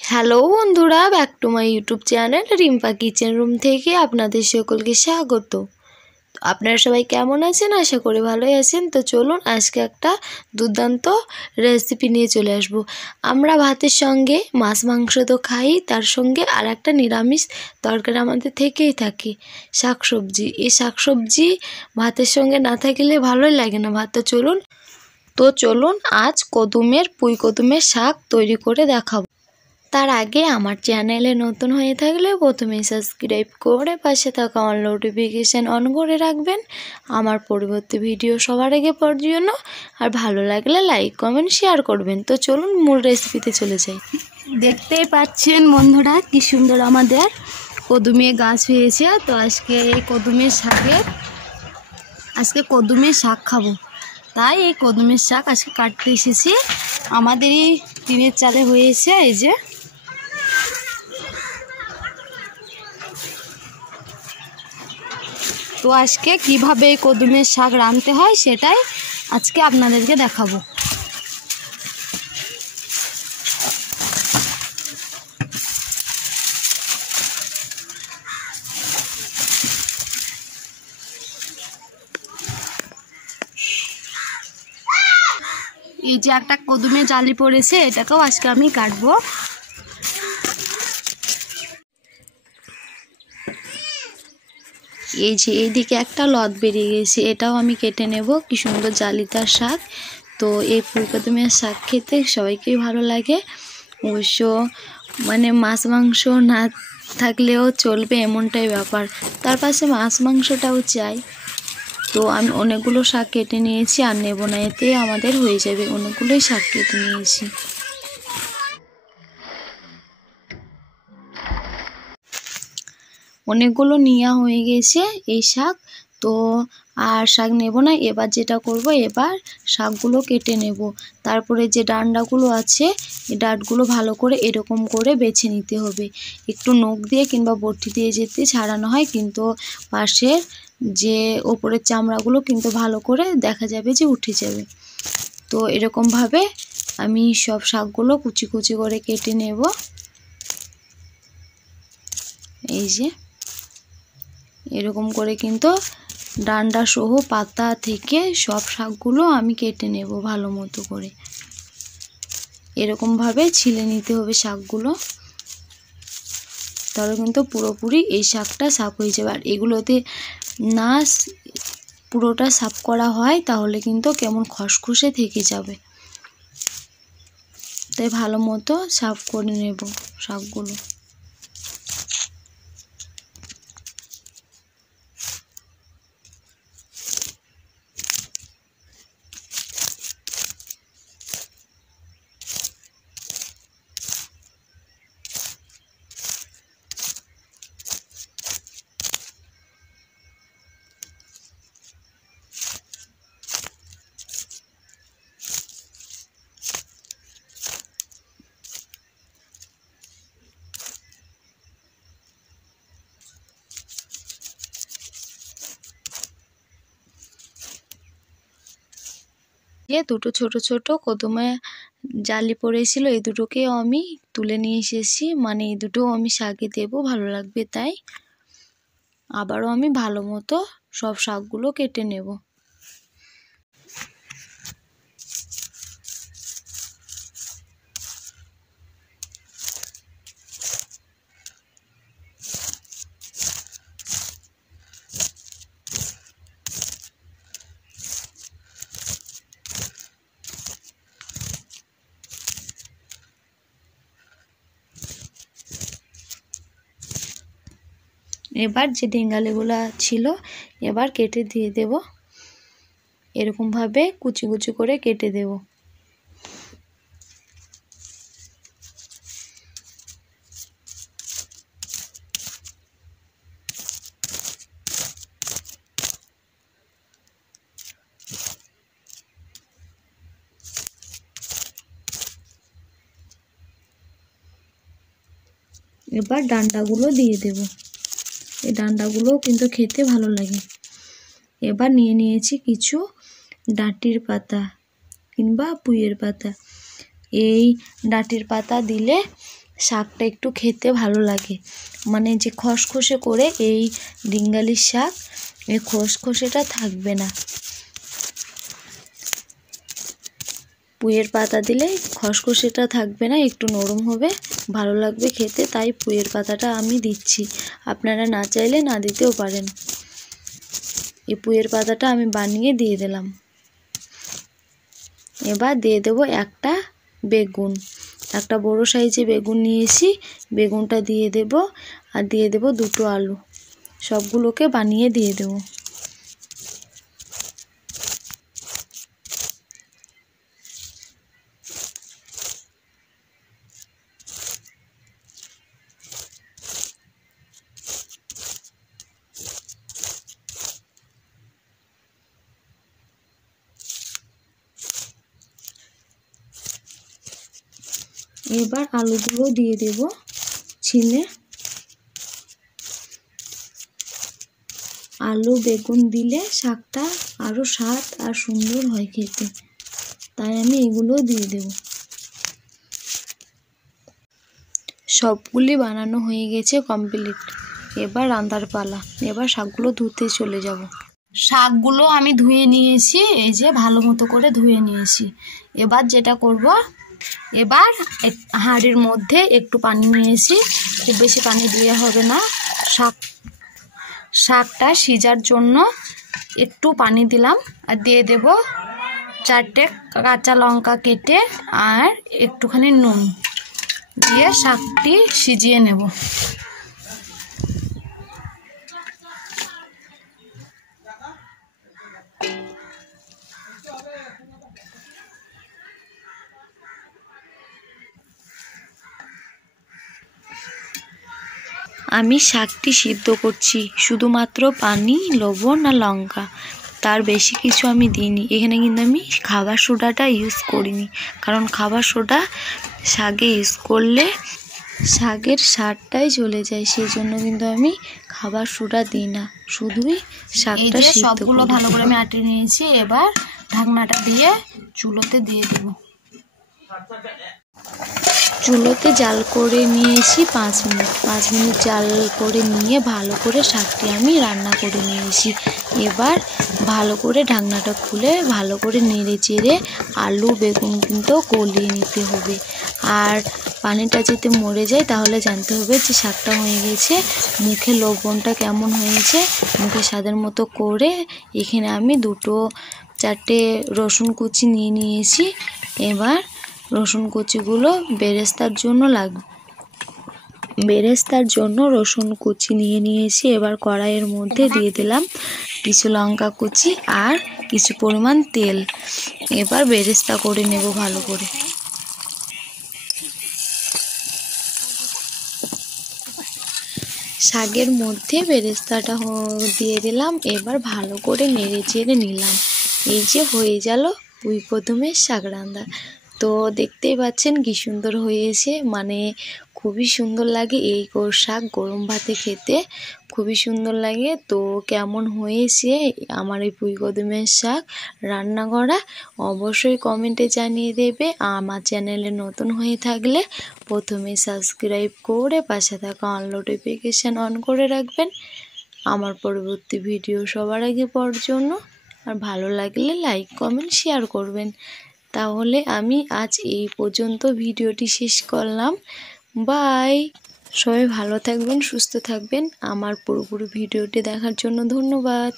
Hello বন্ধুরা, back to my YouTube channel Rimpa kitchen room থেকে আপনাদের সকলকে স্বাগত। আপনারা সবাই কেমন আছেন? আশা করি ভালোই আছেন। তো চলুন আজকে একটা দুর্দান্ত রেসিপি নিয়ে চলে আসব। আমরা ভাতের সঙ্গে মাছ মাংস তো খাই, তার সঙ্গে আর একটা নিরামিষ তরকারি আমাদের থেকেই থাকে, শাকসবজি। এই শাকসবজি ভাতের সঙ্গে না থাকলে ভালোই লাগে না ভাত। তো চলুন আজ পুঁই কদুমের শাক তৈরি করে দেখাবো। তার আগে আমার চ্যানেলে নতুন হয়ে থাকলে প্রথমেই সাবস্ক্রাইব করে পাশে থাকা অল নোটিফিকেশান অন করে রাখবেন আমার পরবর্তী ভিডিও সবার আগে পাওয়ার জন্য। আর ভালো লাগলে লাইক কমেন্ট শেয়ার করবেন। তো চলুন মূল রেসিপিতে চলে যাই। দেখতেই পাচ্ছেন বন্ধুরা কি সুন্দর আমাদের কদুমের গাছ হয়েছে। তো আজকে এই কদুমের শাক খাবো, তাই এই কদুমের শাক আজকে কাটতে এসেছি। আমাদের এই টিনের চালে হয়েছে। এই যে তো আজকে কিভাবে এই কদুমের শাক রাঁধতে হয় সেটাই আজকে আপনাদেরকে দেখাবো। এই যে একটা কদুমের জালি পড়েছে, এটাকেও আজকে আমি কাটবো। এই যে এইদিকে একটা লত বেরিয়ে গেছে, এটাও আমি কেটে নেব। কি সুন্দর জালিদার শাক। তো এই পুঁই কদুমের শাক খেতে সবাইকেই ভালো লাগে। অবশ্য মাছ মাংস না থাকলেও চলবে এমনটাই ব্যাপার, তার পাশে মাছ মাংসটাও চাই। তো আমি অনেকগুলো শাক কেটে নিয়েছি, আর নেব না, এতে আমাদের হয়ে যাবে। অনেকগুলোই শাক কেটে নিয়েছি। অনেকগুলো নেওয়া হয়ে গেছে এই শাক। তো আর শাক নেব না, এবার যেটা করব, এবার শাকগুলো কেটে নেব। তারপরে যে ডান্ডাগুলো আছে এই ডাঁটগুলো ভালো করে এরকম করে বেছে নিতে হবে। একটু নখ দিয়ে কিংবা বটি দিয়ে যেতে ছাড়ানো হয়, কিন্তু পাশের যে ওপরের চামড়াগুলো কিন্তু ভালো করে দেখা যাবে যে উঠে যাবে। তো এরকমভাবে আমি সব শাকগুলো কুচি কুচি করে কেটে নেব। এই যে এরকম করে কিন্তু ডান্ডা সহ পাতা থেকে সব শাকগুলো আমি কেটে নেব ভালো মতো করে। এরকমভাবে ছিলে নিতে হবে শাকগুলো, তাহলে কিন্তু পুরোপুরি এই শাকটা সাফ হয়ে যাবে। আর এগুলোতে না পুরোটা সাফ করা হয় তাহলে কিন্তু কেমন খসখসে থেকে যাবে, তাই ভালো মতো সাফ করে নেব শাকগুলো। দুটো ছোট ছোট কদমে জালি পড়েছিল, এই দুটোকেও আমি তুলে নিয়ে এসেছি। এই দুটোও আমি শাকে দেবো, ভালো লাগবে তাই। আবারও আমি ভালো মতো সব শাকগুলো কেটে নেব। এবার যে ডেঙ্গালিগুলো ছিল এবার কেটে দিয়ে দেব। এরকমভাবে কুচি কুচি করে কেটে দেব। এবার ডান্ডাগুলো দিয়ে দেব। এই ডান্ডাগুলোও কিন্তু খেতে ভালো লাগে। এবার নিয়ে নিয়েছি কিছু ডাঁটির পাতা কিংবা পুঁইয়ের পাতা। এই ডাঁটির পাতা দিলে শাকটা একটু খেতে ভালো লাগে, মানে যে খসখসে করে এই ডিঙ্গালির শাক, এই খসখসেটা থাকবে না। পুঁইয়ের পাতা দিলে খসখসেটা থাকবে না, একটু নরম হবে, ভালো লাগবে খেতে, তাই পুঁইয়ের পাতাটা আমি দিচ্ছি। আপনারা না চাইলে না দিতেও পারেন। এই পুঁইয়ের পাতাটা আমি বানিয়ে দিয়ে দিলাম। এবার দিয়ে দেবো একটা বেগুন, একটা বড় সাইজে বেগুন নিয়েছি, বেগুনটা দিয়ে দেব, আর দিয়ে দেব দুটো আলু, সবগুলোকে বানিয়ে দিয়ে দেব। এবার আলুগুলো দিয়ে দেব ছিলে। আলু বেগুন দিলে শাকটা আরও স্বাদ আর সুন্দর হয় খেতে, তাই আমি এগুলো দিয়ে দেব। সবগুলি বানানো হয়ে গেছে কমপ্লিট। এবার রান্নার পালা। এবার শাকগুলো ধুতে চলে যাব। শাকগুলো আমি ধুয়ে নিয়েছি, এই যে ভালো মতো করে ধুয়ে নিয়েছি। এবার যেটা করব, এবার হাঁড়ির মধ্যে একটু পানি নিয়েছি, খুব বেশি পানি দিয়ে হবে না। শাকটা সিজার জন্য একটু পানি দিলাম, আর দিয়ে দেব 4টে কাঁচা লঙ্কা কেটে আর একটুখানি নুন দিয়ে শাকটি সিজিয়ে নেব। আমি শাকটি সিদ্ধ করছি শুধুমাত্র পানি, লবণ আর লঙ্কা, তার বেশি কিছু আমি দিইনি। এখানে কিন্তু আমি খাবার সোডাটা ইউজ করিনি, কারণ খাবার সোডা শাকে ইউজ করলে শাকের স্বাদটাই চলে যায়, সেই জন্য কিন্তু আমি খাবার সোডা দিই না, শুধুই শাকটা সিদ্ধ করি। সবগুলো ভালো করে আমি আটিয়ে নিয়েছি। এবার ঢাকনাটা দিয়ে চুলোতে দিয়ে দেব। চুলোতে জাল করে নিয়েছি 5 মিনিট। 5 মিনিট জাল করে নিয়ে ভালো করে শাকটি আমি রান্না করে নিয়েছি। এবার ভালো করে ঢাকনাটা খুলে ভালো করে নেড়ে চেড়ে আলু বেগুন কিন্তু গলিয়ে নিতে হবে। আর পানিটা যাতে মরে যায় তাহলে জানতে হবে যে শাকটা হয়ে গেছে। মুখে লবণটা কেমন হয়েছে মুখে স্বাদের মতো করে এখানে আমি 2-4টে রসুন কুচি নিয়ে নিয়েছি। এবার রসুন কুচিগুলো বেরেস্তার জন্য লাগবে, বেরেস্তার জন্য রসুন কুচি নিয়ে নিয়েছি। এবার কড়াইয়ের মধ্যে দিয়ে দিলাম কিছু লঙ্কা কুচি আর কিছু পরিমাণ তেল। এবার বেরেস্তা করে নেব ভালো করে। শাকের মধ্যে বেরেস্তাটা দিয়ে দিলাম। এবার ভালো করে নেড়ে চেড়ে নিলাম। এই যে হয়ে গেল পুঁই কদমের শাক রান্না। তো দেখতেই পাচ্ছেন কি সুন্দর হয়েছে, মানে খুবই সুন্দর লাগে এই শাক গরম ভাতে খেতে, খুবই সুন্দর লাগে। তো কেমন হয়েছে আমার এই পুঁই কদমের শাক রান্না করা অবশ্যই কমেন্টে জানিয়ে দেবে। আমার চ্যানেলে নতুন হয়ে থাকলে প্রথমে সাবস্ক্রাইব করে পাশে থাকা অল নোটিফিকেশান অন করে রাখবেন আমার পরবর্তী ভিডিও সবার আগে পাওয়ার জন্য। আর ভালো লাগলে লাইক কমেন্ট শেয়ার করবেন। তাহলে আমি আজ এই পর্যন্ত ভিডিওটি শেষ করলাম। বাই। সবাই ভালো থাকবেন, সুস্থ থাকবেন। আমার পুরোপুরি ভিডিওটি দেখার জন্য ধন্যবাদ।